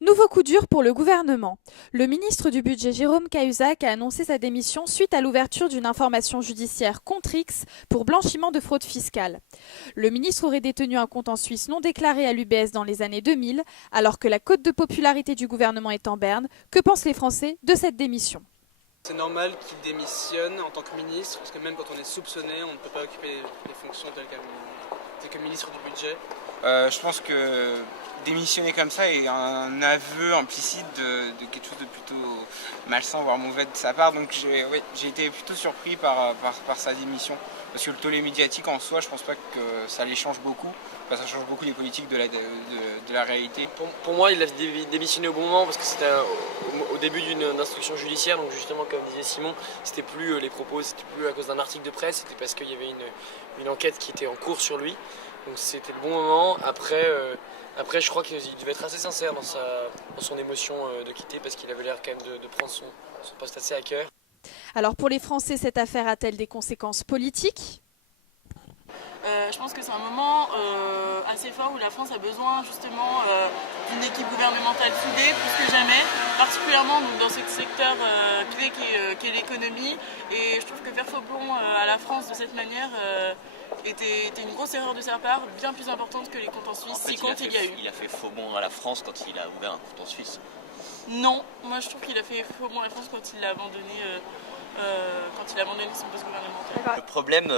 Nouveau coup dur pour le gouvernement. Le ministre du Budget Jérôme Cahuzac a annoncé sa démission suite à l'ouverture d'une information judiciaire contre X pour blanchiment de fraude fiscale. Le ministre aurait détenu un compte en Suisse non déclaré à l'UBS dans les années 2000, alors que la cote de popularité du gouvernement est en berne. Que pensent les Français de cette démission ? C'est normal qu'il démissionne en tant que ministre, parce que même quand on est soupçonné, on ne peut pas occuper les fonctions telles que ministre du budget. Je pense que démissionner comme ça est un aveu implicite de quelque chose de plutôt malsain, voire mauvais de sa part. Donc j'ai été plutôt surpris par sa démission. Parce que le tollé médiatique en soi, je pense pas que ça les change beaucoup. Enfin, ça change beaucoup les politiques de la réalité. Pour moi, il a démissionné au bon moment parce que c'était au début d'une instruction judiciaire. Donc justement, comme disait Simon, c'était plus les propos, c'était plus à cause d'un article de presse, c'était parce qu'il y avait une enquête qui était en cours sur lui. Donc c'était le bon moment. Après, je crois qu'il devait être assez sincère dans son émotion de quitter parce qu'il avait l'air quand même de prendre son poste assez à cœur. Alors pour les Français, cette affaire a-t-elle des conséquences politiques ? Je pense que c'est un moment assez fort où la France a besoin justement d'une équipe gouvernementale soudée plus que jamais, particulièrement donc, dans ce secteur clé qui est l'économie. Et je trouve que faire faux bond à la France de cette manière était une grosse erreur de sa part, bien plus importante que les comptes en Suisse, en fait, si compte il y a eu. Il a fait faux bond à la France quand il a ouvert un compte en Suisse. Non, moi je trouve qu'il a fait faux bond à la France quand il a abandonné son poste gouvernemental. Le problème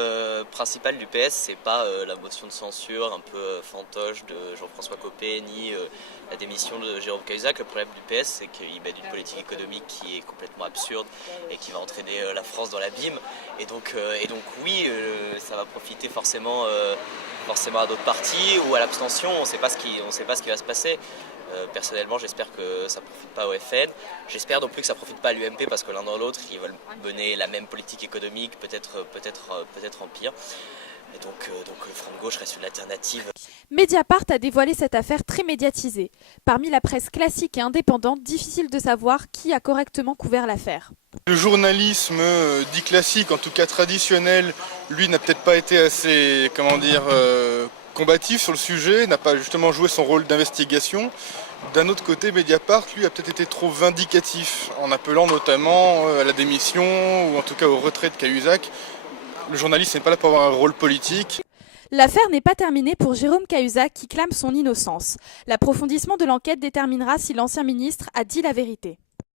principal du PS, c'est pas la motion de censure un peu fantoche de Jean-François Copé, ni la démission de Jérôme Cahuzac. Le problème du PS, c'est qu'il mène une politique économique qui est complètement absurde et qui va entraîner la France dans l'abîme. Et donc oui, ça va profiter forcément à d'autres partis ou à l'abstention. On ne sait pas ce qui va se passer. Personnellement, j'espère que ça ne profite pas au FN. J'espère non plus que ça ne profite pas à l'UMP parce que l'un dans l'autre, ils veulent mener la même politique économique, peut-être en pire. Et donc le Front de gauche reste une alternative. Mediapart a dévoilé cette affaire très médiatisée. Parmi la presse classique et indépendante, difficile de savoir qui a correctement couvert l'affaire. Le journalisme dit classique, en tout cas traditionnel, lui n'a peut-être pas été assez, combatif sur le sujet, n'a pas justement joué son rôle d'investigation. D'un autre côté, Mediapart, lui, a peut-être été trop vindicatif, en appelant notamment à la démission, ou en tout cas au retrait de Cahuzac. Le journaliste n'est pas là pour avoir un rôle politique. L'affaire n'est pas terminée pour Jérôme Cahuzac qui clame son innocence. L'approfondissement de l'enquête déterminera si l'ancien ministre a dit la vérité.